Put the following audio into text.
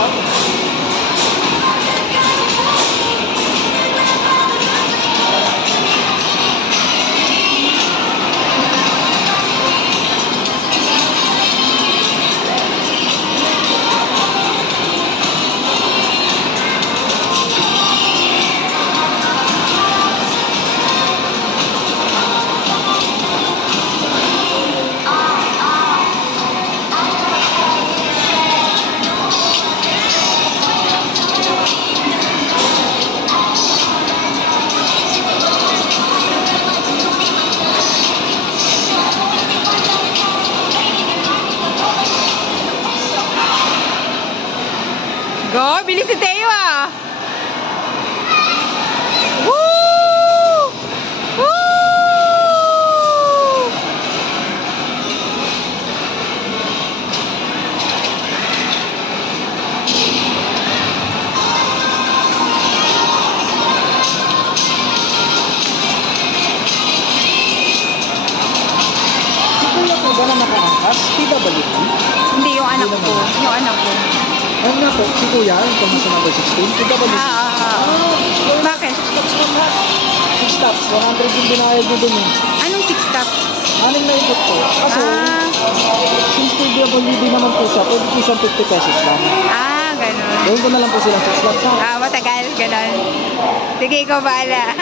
lang. Go, bilis si Teo ah. Woo! Woo! Si Kuya po ba na nakaangkas? PWD? Hindi, yung anak ko. Yung anak ko. Ano nga po, si Kuya, yung nasa number 16, PWD. Bakit? 6 stops lang na. 6 stops, 100 yung binayad nyo dun eh. Anong 6 stop? Aning na ikot po. Kasi, since PWD naman po siya, pwede po siyang 50 pesos lang. Ganun. Gawin ko na lang po silang 6 slots ha. Matagal, ganun. Sige, ikaw bahala.